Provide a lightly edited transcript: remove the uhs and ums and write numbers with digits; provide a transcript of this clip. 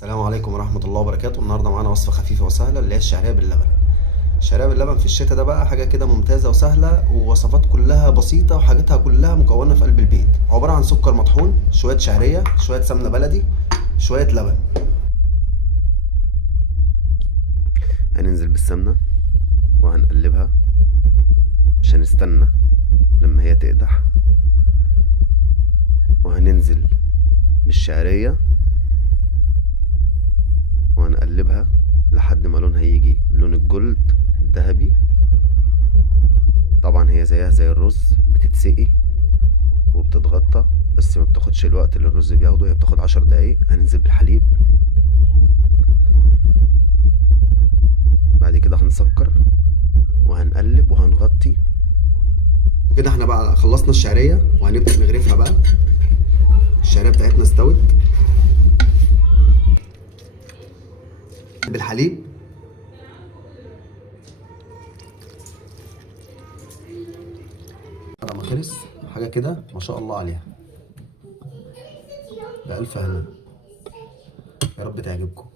السلام عليكم ورحمة الله وبركاته. النهاردة معانا وصفة خفيفة وسهلة اللي هي الشعرية باللبن. الشعرية باللبن في الشتاء ده بقى حاجة كده ممتازة وسهلة، ووصفات كلها بسيطة وحاجاتها كلها مكونة في قلب البيت. عبارة عن سكر مطحون، شوية شعرية، شوية سمنة بلدي، شوية لبن. هننزل بالسمنة وهنقلبها، مش هنستنى لما هي تقدح. وهننزل بالشعرية وهنقلبها لحد ما لونها يجي لون الجلد الذهبي. طبعا هي زيها زي الرز، بتتسقي وبتتغطى، بس ما بتاخدش الوقت اللي الرز بياخده، هي بتاخد 10 دقايق. هننزل بالحليب، بعد كده هنسكر وهنقلب وهنغطي. وكده احنا بقى خلصنا الشعرية وهنبدأ نغرفها بقى. الشعرية بتاعتنا استوت بالحليب. بعد ما خلص حاجة كده ما شاء الله عليها، بألف هنا. يا رب تعجبكم.